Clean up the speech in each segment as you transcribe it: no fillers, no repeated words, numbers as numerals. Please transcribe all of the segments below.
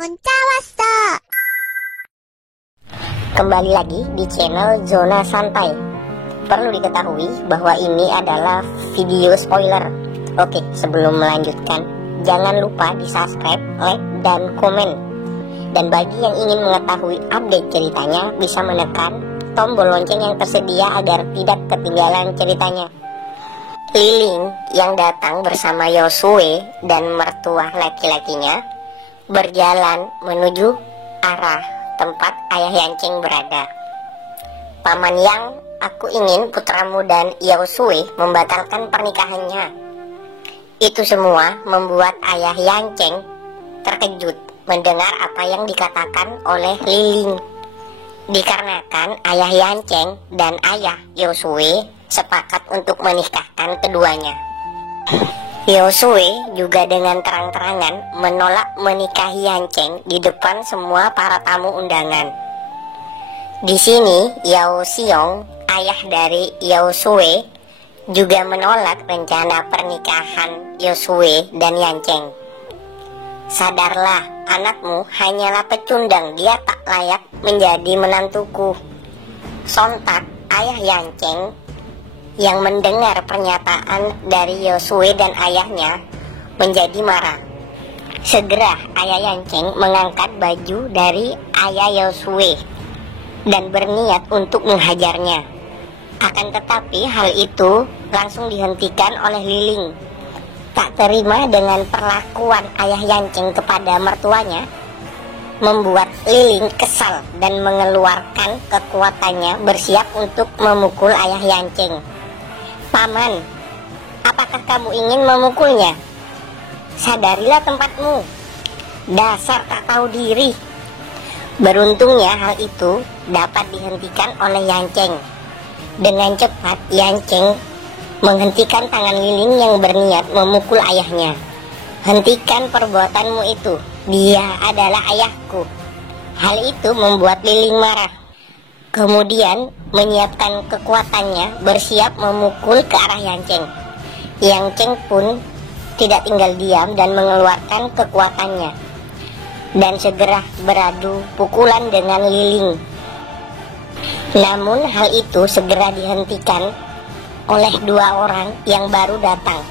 문자 왔어. Kembali lagi di channel Zona Santai. Perlu diketahui bahwa ini adalah video spoiler. Oke, sebelum melanjutkan, jangan lupa di subscribe, like, dan komen. Dan bagi yang ingin mengetahui update ceritanya, bisa menekan tombol lonceng yang tersedia agar tidak ketinggalan ceritanya. Liling yang datang bersama Yosue dan mertua laki-lakinya berjalan menuju arah tempat ayah Yanceng berada. Paman Yang, aku ingin putramu dan Yosue membatalkan pernikahannya. Itu semua membuat ayah Yanceng terkejut mendengar apa yang dikatakan oleh Liling. Dikarenakan ayah Yanceng dan ayah Yosue sepakat untuk menikahkan keduanya. Yosue juga dengan terang-terangan menolak menikahi Yanceng di depan semua para tamu undangan. Di sini Yao Xiong, ayah dari Yosue, juga menolak rencana pernikahan Yosue dan Yanceng. Sadarlah, anakmu hanyalah pecundang, dia tak layak menjadi menantuku. Sontak ayah Yanceng yang mendengar pernyataan dari Yosue dan ayahnya menjadi marah. Segera ayah Yanceng mengangkat baju dari ayah Yosue dan berniat untuk menghajarnya. Akan tetapi hal itu langsung dihentikan oleh Liling. Tak terima dengan perlakuan ayah Yanceng kepada mertuanya, membuat Liling kesal dan mengeluarkan kekuatannya bersiap untuk memukul ayah Yanceng. Paman, apakah kamu ingin memukulnya? Sadarilah tempatmu. Dasar tak tahu diri. Beruntungnya hal itu dapat dihentikan oleh Yanceng. Dengan cepat Yanceng menghentikan tangan Liling yang berniat memukul ayahnya. Hentikan perbuatanmu itu. Dia adalah ayahku. Hal itu membuat Liling marah. Kemudian menyiapkan kekuatannya bersiap memukul ke arah Yanceng. Yanceng pun tidak tinggal diam dan mengeluarkan kekuatannya dan segera beradu pukulan dengan Liling. Namun hal itu segera dihentikan oleh dua orang yang baru datang.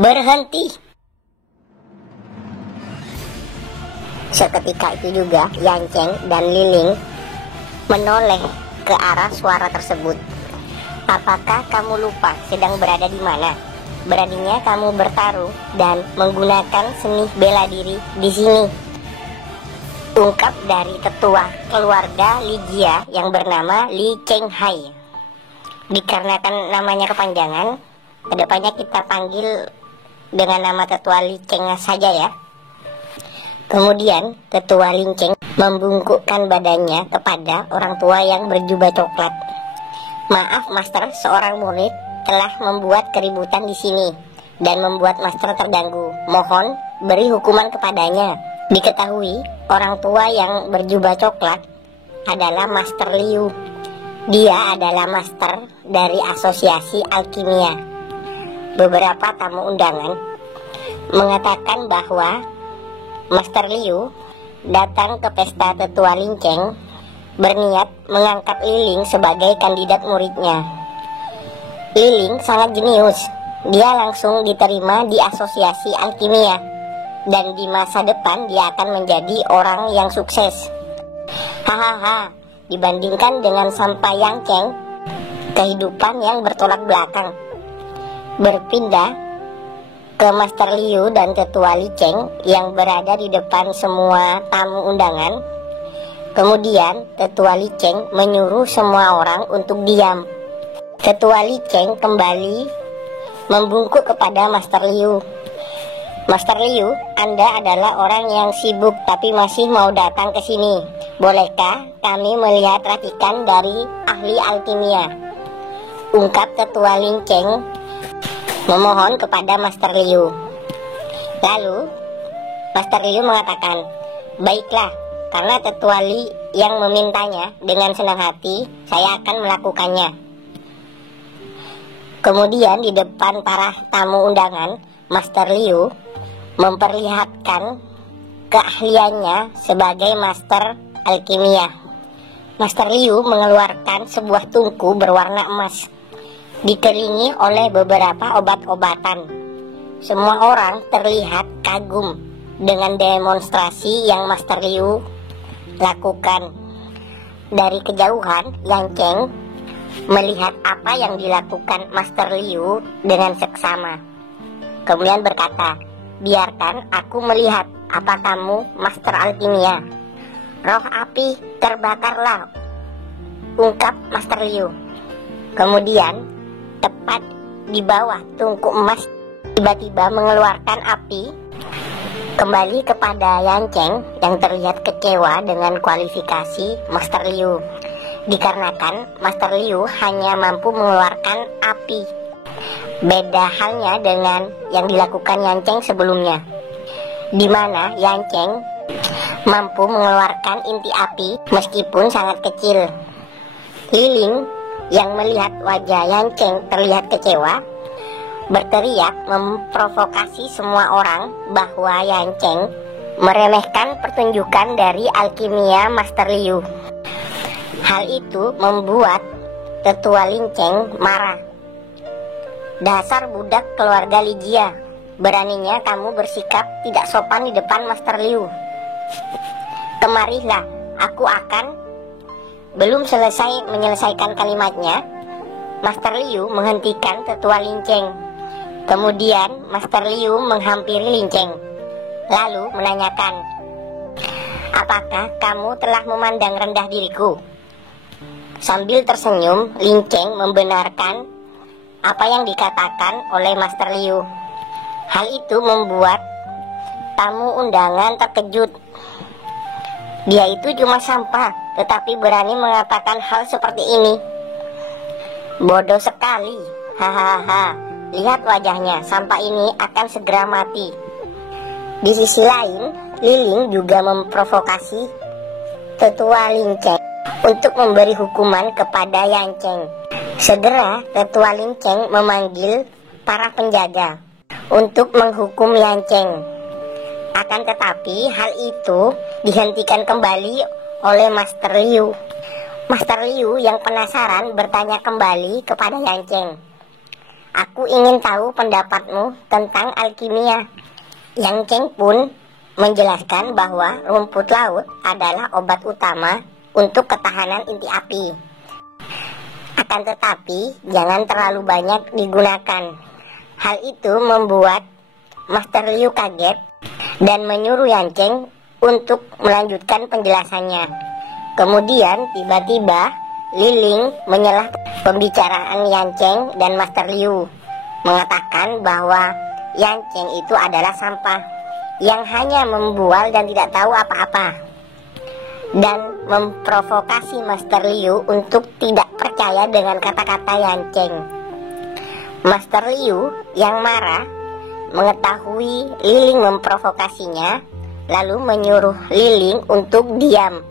Berhenti! Seketika itu juga Yanceng dan Liling menoleh ke arah suara tersebut. Apakah kamu lupa sedang berada di mana? Beraninya kamu bertaruh dan menggunakan seni bela diri di sini. Ungkap dari tetua keluarga Li Jia yang bernama Li Chenghai. Dikarenakan namanya kepanjangan, kedepannya kita panggil dengan nama tetua Li Cheng saja ya. Kemudian tetua Li Cheng membungkukkan badannya kepada orang tua yang berjubah coklat. Maaf master, seorang murid telah membuat keributan di sini dan membuat master terganggu. Mohon beri hukuman kepadanya. Diketahui orang tua yang berjubah coklat adalah Master Liu. Dia adalah master dari asosiasi alkimia. Beberapa tamu undangan mengatakan bahwa Master Liu datang ke pesta tetua Linceng berniat mengangkat Liling sebagai kandidat muridnya. Liling sangat jenius. Dia langsung diterima di asosiasi alkimia dan di masa depan dia akan menjadi orang yang sukses. Hahaha, dibandingkan dengan Sampai Yanceng, kehidupan yang bertolak belakang. Berpindah ke Master Liu dan tetua Li Cheng yang berada di depan semua tamu undangan. Kemudian tetua Li Cheng menyuruh semua orang untuk diam. Tetua Li Cheng kembali membungkuk kepada Master Liu. Master Liu, Anda adalah orang yang sibuk tapi masih mau datang ke sini. Bolehkah kami melihat racikan dari ahli alkimia? Ungkap tetua Li Cheng memohon kepada Master Liu. Lalu Master Liu mengatakan, baiklah, karena tetua Li yang memintanya, dengan senang hati saya akan melakukannya. Kemudian di depan para tamu undangan, Master Liu memperlihatkan keahliannya sebagai master alkimia. Master Liu mengeluarkan sebuah tungku berwarna emas, dikelilingi oleh beberapa obat-obatan. Semua orang terlihat kagum dengan demonstrasi yang Master Liu lakukan. Dari kejauhan, Yan Cheng melihat apa yang dilakukan Master Liu dengan seksama. Kemudian berkata, "Biarkan aku melihat apa kamu master alkimia." "Roh api terbakarlah," ungkap Master Liu. Kemudian tepat di bawah tungku emas tiba-tiba mengeluarkan api kembali kepada Yan Cheng yang terlihat kecewa dengan kualifikasi Master Liu, dikarenakan Master Liu hanya mampu mengeluarkan api. Beda halnya dengan yang dilakukan Yan Cheng sebelumnya, di mana Yan Cheng mampu mengeluarkan inti api meskipun sangat kecil. Liling yang melihat wajah Yan Cheng terlihat kecewa, berteriak memprovokasi semua orang bahwa Yan Cheng meremehkan pertunjukan dari alkimia Master Liu. Hal itu membuat Tetua Lin Cheng marah. "Dasar budak keluarga Lijia, beraninya kamu bersikap tidak sopan di depan Master Liu. Kemarilah, aku akan..." Belum selesai menyelesaikan kalimatnya, Master Liu menghentikan Tetua Lin Cheng. Kemudian Master Liu menghampiri Lin Cheng, lalu menanyakan, "Apakah kamu telah memandang rendah diriku?" Sambil tersenyum, Lin Cheng membenarkan apa yang dikatakan oleh Master Liu. Hal itu membuat tamu undangan terkejut. Dia itu cuma sampah, tetapi berani mengatakan hal seperti ini. Bodoh sekali, hahaha. Lihat wajahnya, sampah ini akan segera mati. Di sisi lain, Liling juga memprovokasi Tetua Lin Cheng untuk memberi hukuman kepada Yan Cheng. Segera Tetua Lin Cheng memanggil para penjaga untuk menghukum Yan Cheng. Akan tetapi hal itu dihentikan kembali oleh Master Liu. Master Liu yang penasaran bertanya kembali kepada Yan Cheng, "Aku ingin tahu pendapatmu tentang alkimia." Yan Cheng pun menjelaskan bahwa rumput laut adalah obat utama untuk ketahanan inti api. Akan tetapi jangan terlalu banyak digunakan. Hal itu membuat Master Liu kaget dan menyuruh Yan Cheng untuk melanjutkan penjelasannya. Kemudian tiba-tiba Liling menyelah pembicaraan Yan Cheng dan Master Liu, mengatakan bahwa Yan Cheng itu adalah sampah yang hanya membual dan tidak tahu apa-apa, dan memprovokasi Master Liu untuk tidak percaya dengan kata-kata Yan Cheng. Master Liu yang marah mengetahui Liling memprovokasinya, lalu menyuruh Liling untuk diam.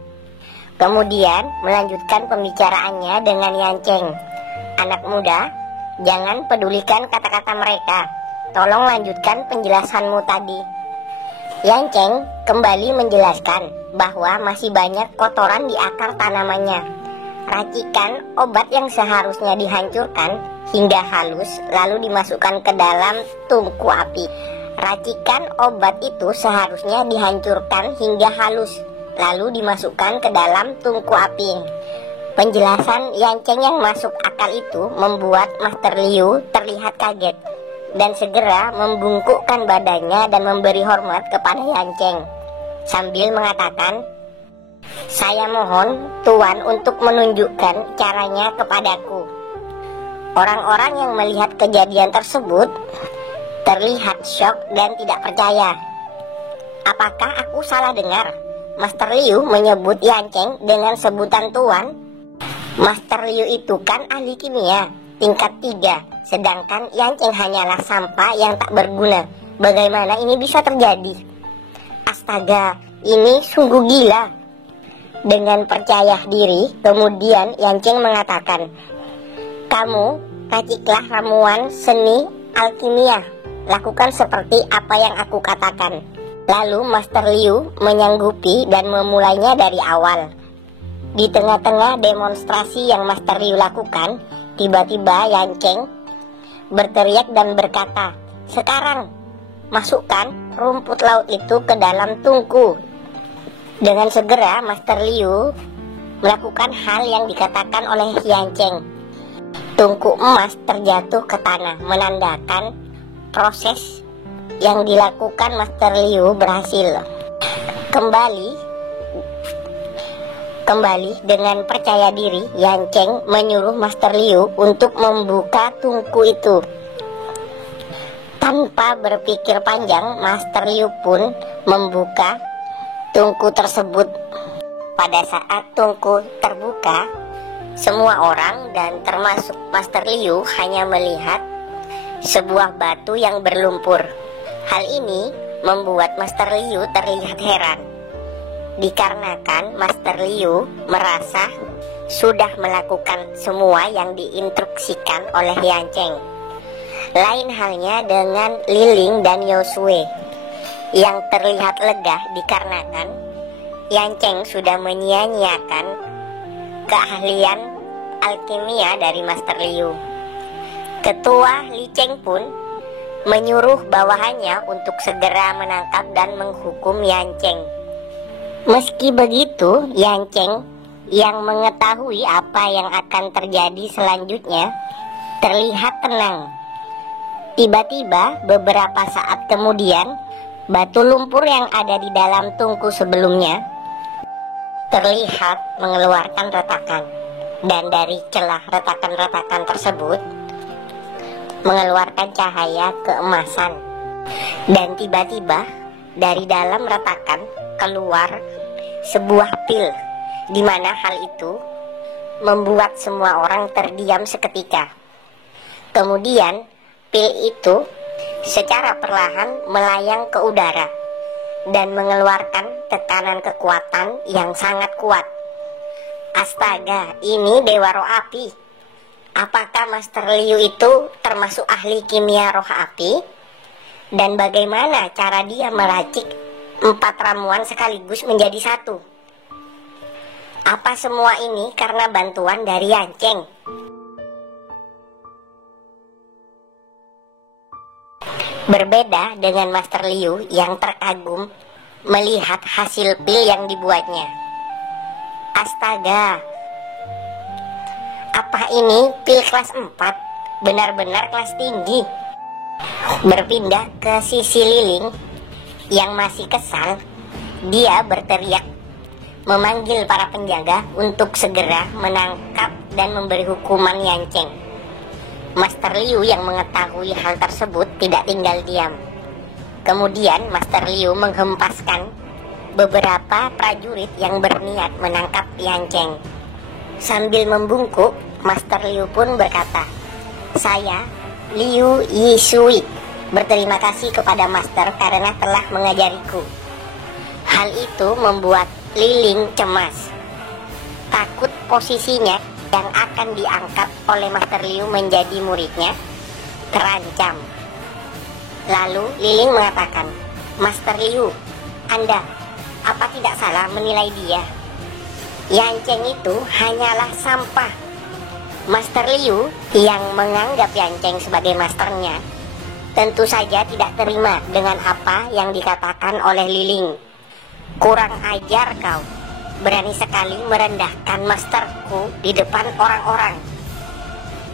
Kemudian melanjutkan pembicaraannya dengan Yan Cheng. "Anak muda, jangan pedulikan kata-kata mereka. Tolong lanjutkan penjelasanmu tadi." Yan Cheng kembali menjelaskan bahwa masih banyak kotoran di akar tanamannya. Racikan obat yang seharusnya dihancurkan hingga halus lalu dimasukkan ke dalam tungku api. Racikan obat itu seharusnya dihancurkan hingga halus lalu dimasukkan ke dalam tungku api. Penjelasan Yan Cheng yang masuk akal itu membuat Master Liu terlihat kaget dan segera membungkukkan badannya dan memberi hormat kepada Yan Cheng sambil mengatakan, "Saya mohon Tuan untuk menunjukkan caranya kepadaku." Orang-orang yang melihat kejadian tersebut terlihat syok dan tidak percaya. Apakah aku salah dengar? Master Liu menyebut Yan Cheng dengan sebutan Tuan. Master Liu itu kan ahli kimia tingkat 3, sedangkan Yan Cheng hanyalah sampah yang tak berguna. Bagaimana ini bisa terjadi? Astaga, ini sungguh gila. Dengan percaya diri, kemudian Yan Cheng mengatakan, "Kamu raciklah ramuan seni alkimia. Lakukan seperti apa yang aku katakan." Lalu Master Liu menyanggupi dan memulainya dari awal. Di tengah-tengah demonstrasi yang Master Liu lakukan, tiba-tiba Yan Cheng berteriak dan berkata, "Sekarang, masukkan rumput laut itu ke dalam tungku." Dengan segera Master Liu melakukan hal yang dikatakan oleh Yan Cheng. Tungku emas terjatuh ke tanah, menandakan proses yang dilakukan Master Liu berhasil. Kembali dengan percaya diri, Yan Cheng menyuruh Master Liu untuk membuka tungku itu. Tanpa berpikir panjang, Master Liu pun membuka tungku tersebut. Pada saat tungku terbuka, semua orang dan termasuk Master Liu hanya melihat sebuah batu yang berlumpur. Hal ini membuat Master Liu terlihat heran, dikarenakan Master Liu merasa sudah melakukan semua yang diinstruksikan oleh Yan Cheng. Lain halnya dengan Liling dan Yosue yang terlihat lega dikarenakan Yan Cheng sudah menyia-nyiakan keahlian alkimia dari Master Liu. Ketua Li Cheng pun menyuruh bawahannya untuk segera menangkap dan menghukum Yan Cheng. Meski begitu, Yan Cheng yang mengetahui apa yang akan terjadi selanjutnya terlihat tenang. Tiba-tiba beberapa saat kemudian, batu lumpur yang ada di dalam tungku sebelumnya terlihat mengeluarkan retakan, dan dari celah retakan-retakan tersebut mengeluarkan cahaya keemasan. Dan tiba-tiba dari dalam retakan keluar sebuah pil, di mana hal itu membuat semua orang terdiam seketika. Kemudian pil itu secara perlahan melayang ke udara dan mengeluarkan tekanan kekuatan yang sangat kuat. Astaga, ini Dewa Roh Api. Apakah Master Liu itu termasuk ahli kimia roh api? Dan bagaimana cara dia meracik 4 ramuan sekaligus menjadi satu? Apa semua ini karena bantuan dari Yan Cheng? Berbeda dengan Master Liu yang terkagum melihat hasil pil yang dibuatnya. Astaga, apa ini pil kelas 4? Benar-benar kelas tinggi. Berpindah ke sisi Liling yang masih kesal, dia berteriak memanggil para penjaga untuk segera menangkap dan memberi hukuman Yan Cheng. Master Liu yang mengetahui hal tersebut tidak tinggal diam. Kemudian Master Liu menghempaskan beberapa prajurit yang berniat menangkap Yan Cheng. Sambil membungkuk, Master Liu pun berkata, "Saya, Liu Yisui, berterima kasih kepada Master karena telah mengajariku." Hal itu membuat Liling cemas. Takut posisinya yang akan diangkat oleh Master Liu menjadi muridnya terancam. Lalu Liling mengatakan, "Master Liu, Anda apa tidak salah menilai dia? Yan Cheng itu hanyalah sampah." Master Liu yang menganggap Yan Cheng sebagai masternya tentu saja tidak terima dengan apa yang dikatakan oleh Liling. "Kurang ajar kau, berani sekali merendahkan masterku di depan orang-orang.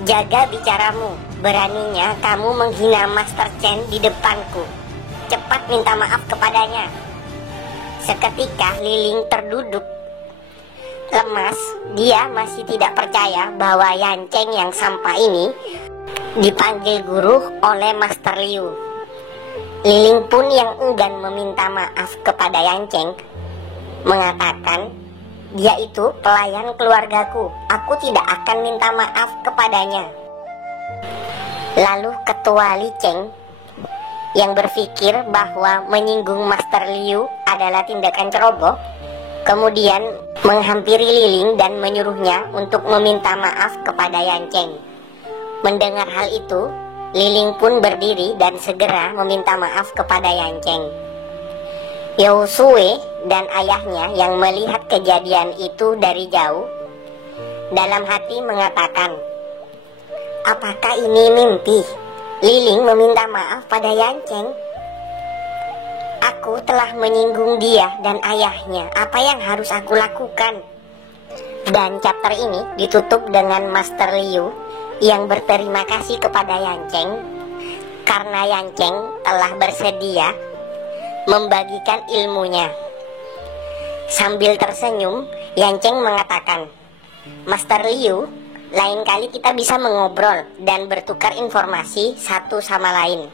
Jaga bicaramu, beraninya kamu menghina Master Chen di depanku. Cepat minta maaf kepadanya." Seketika Liling terduduk lemas. Dia masih tidak percaya bahwa Yan Cheng yang sampah ini dipanggil guru oleh Master Liu. Liling pun yang enggan meminta maaf kepada Yan Cheng mengatakan, "Dia itu pelayan keluargaku, aku tidak akan minta maaf kepadanya." Lalu ketua Li Cheng yang berpikir bahwa menyinggung Master Liu adalah tindakan ceroboh, kemudian menghampiri Liling dan menyuruhnya untuk meminta maaf kepada Yan Cheng. Mendengar hal itu, Liling pun berdiri dan segera meminta maaf kepada Yan Cheng. Yosue dan ayahnya yang melihat kejadian itu dari jauh, dalam hati mengatakan, apakah ini mimpi? Liling meminta maaf pada Yanceng. Aku telah menyinggung dia dan ayahnya. Apa yang harus aku lakukan? Dan chapter ini ditutup dengan Master Liu yang berterima kasih kepada Yanceng karena Yanceng telah bersedia membagikan ilmunya. Sambil tersenyum, Yanceng mengatakan, Master Liu, lain kali kita bisa mengobrol dan bertukar informasi satu sama lain.